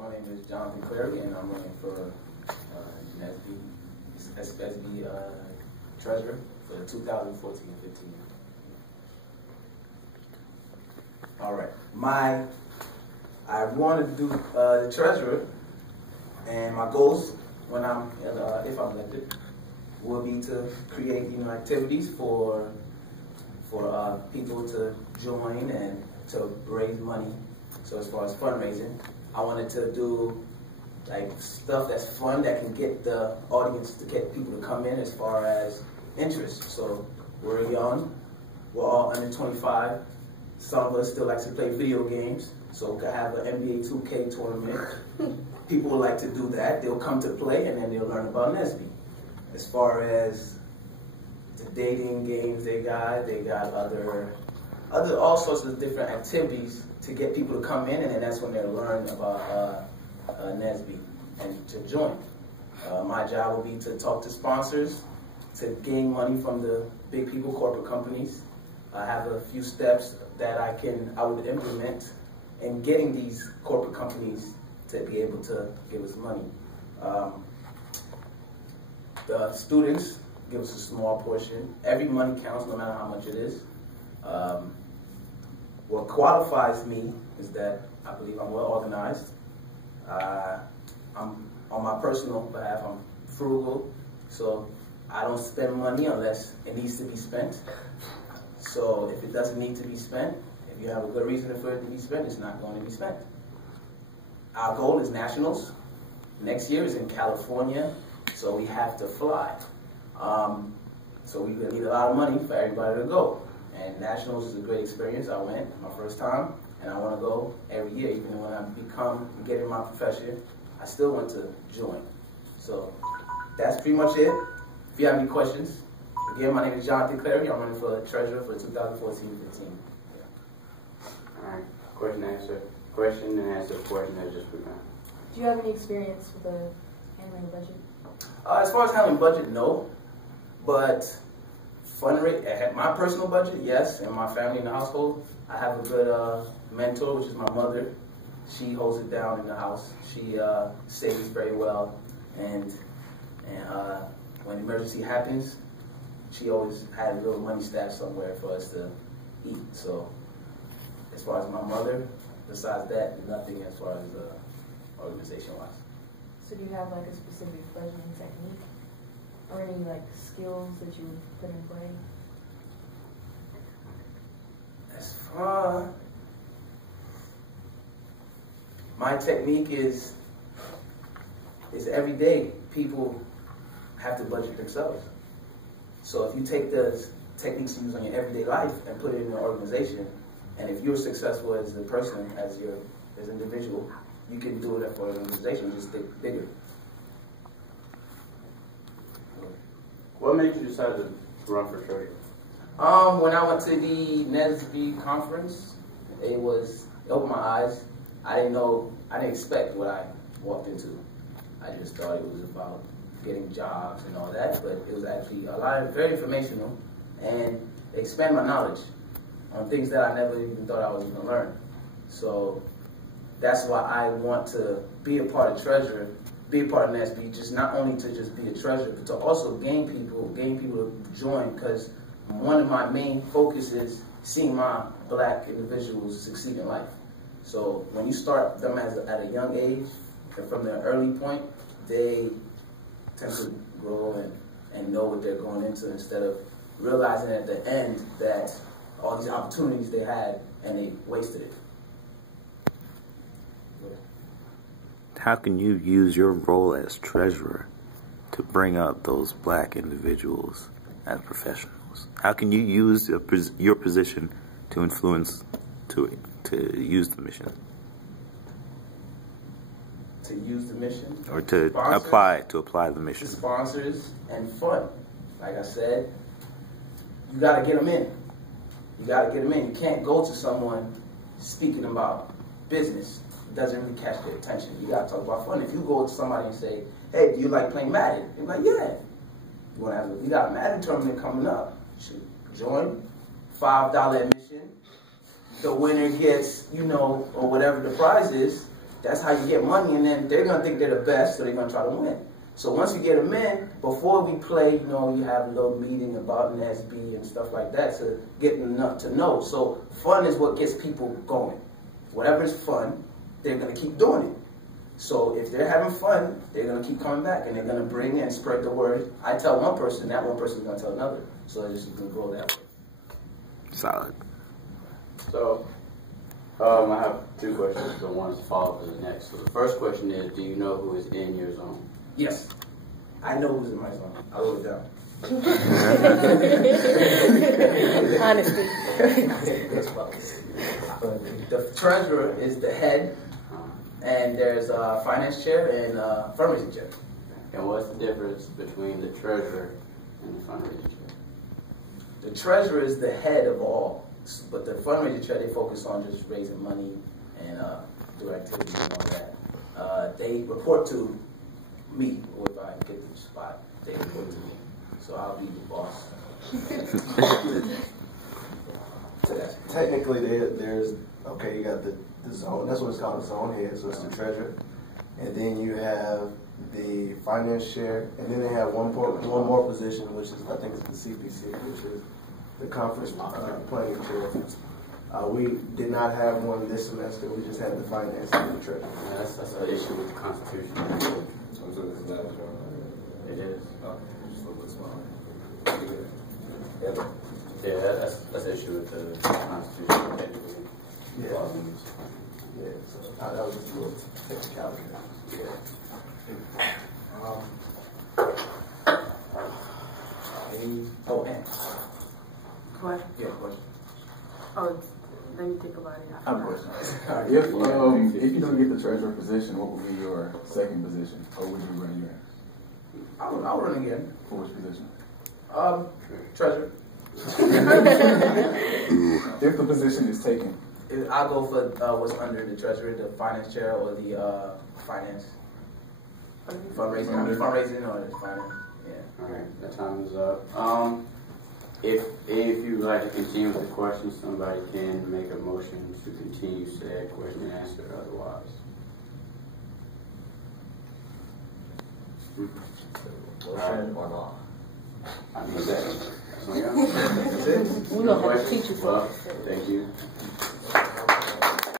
My name is Clery, and I'm running for NSBE SPSBE Treasurer for the 2014 and 15 year. All right, I wanted to do the treasurer, and my goals when if I'm elected, will be to create activities for people to join and to raise money. So as far as fundraising, I wanted to do like stuff that's fun that can get the audience, to get people to come in as far as interest. So we're young, we're all under 25. Some of us still like to play video games, so we could have an NBA 2K tournament. People would like to do that. They'll come to play and then they'll learn about NSBE. As far as the dating games they got other all sorts of different activities to get people to come in, and then that's when they'll learn about NSBE and to join. My job will be to talk to sponsors, to gain money from the big people, corporate companies. I have a few steps that I would implement in getting these corporate companies to be able to give us money. The students give us a small portion. Every money counts, no matter how much it is. What qualifies me is that I believe I'm well organized. I'm, on my personal behalf, I'm frugal, so I don't spend money unless it needs to be spent. So if it doesn't need to be spent, if you have a good reason for it to be spent, it's not going to be spent. Our goal is nationals. Next year is in California, so we have to fly. So we need a lot of money for everybody to go. And nationals is a great experience. I went my first time, and I want to go every year. Even when I get in my profession, I still want to join. So that's pretty much it. If you have any questions, again, my name is Clery. I'm running for treasurer for 2014-15. Yeah. All right, question and answer portion has just begun. Do you have any experience with handling a budget? As far as handling budget, no. But my personal budget, yes. And my family in the household, I have a good mentor, which is my mother. She holds it down in the house. She saves very well, and when emergency happens, she always had a little money stashed somewhere for us to eat. So as far as my mother, besides that, nothing as far as organization-wise. So do you have like a specific budgeting technique or any like skills that you would put in play? As far, my technique is every day people have to budget themselves. So if you take the techniques you use on your everyday life and put it in your organization, and if you're successful as a person, as an individual, you can do it for an organization, just think bigger. What made you decide to run for treasurer? When I went to the NSBE conference, it opened my eyes. I didn't expect what I walked into. I just thought it was about getting jobs and all that, but it was actually very informational, and it expanded my knowledge on things that I never even thought I was going to learn. So that's why I want to be a part of treasurer, be a part of NSBE, just not only to just be a treasurer, but to also gain people to join, because one of my main focus is seeing my black individuals succeed in life. So when you start them at a young age, and from their early point, they tend to grow and know what they're going into, instead of realizing at the end that all these opportunities they had and they wasted it. How can you use your role as treasurer to bring up those black individuals as professionals? How can you use your position to influence, to use the mission? To use the mission? Or to apply the mission. To sponsors and fun. Like I said, you got to get them in. You got to get them in. You can't go to someone speaking about business. It doesn't really catch their attention. You got to talk about fun. If you go to somebody and say, hey, do you like playing Madden? They're like, yeah. You got a Madden tournament coming up. You should join. $5 admission. The winner gets, or whatever the prize is. That's how you get money, and then they're gonna think they're the best, so they're gonna try to win. So once you get them in, before we play, you know, you have a little meeting about NSBE and stuff like that to get enough to know. So fun is what gets people going. Whatever is fun, they're gonna keep doing it. So if they're having fun, they're gonna keep coming back, and they're gonna bring and spread the word. I tell one person, that one person is gonna tell another. So it's just gonna grow that way. Solid. So, I have two questions, so one is to follow up to the next. So the first question is, do you know who is in your zone? Yes, I know who's in my zone. I wrote it down. Honesty. The treasurer is the head, and there's a finance chair and a fundraising chair. And what's the difference between the treasurer and the fundraising chair? The treasurer is the head of all, but the fundraising chair, they focus on just raising money and do activities and all that. They report to me, or if I get the spot, they report to me. So I'll be the boss. So that's Technically, there's, okay, you got the zone, that's what it's called, the zone head, so it's the treasurer. And then you have the finance chair, and then they have one more position, which is, I think it's the CPC, which is the conference planning chair. We did not have one this semester, we just had the finance and the treasurer. That's an issue with the Constitution. It is. Yeah, that's an issue with the Constitution, technically. Yeah. Yeah, so that was just a little technicality. Oh, and Question? yeah, question. Oh, let me think about it. I have a question. If you don't get the treasurer position, what would be your second position? Or would you run again? I'll run again. For which position? Treasurer. If the position is taken. I'll go for what's under the treasurer, the finance chair, or the finance. Fundraising or the finance. Yeah. Alright, the time is up. If you'd like to continue with the question, somebody can make a motion to continue said question and answer otherwise. Motion or not? I mean, that's on you. That's it. We're going to have to teach you Well, for it. thank you.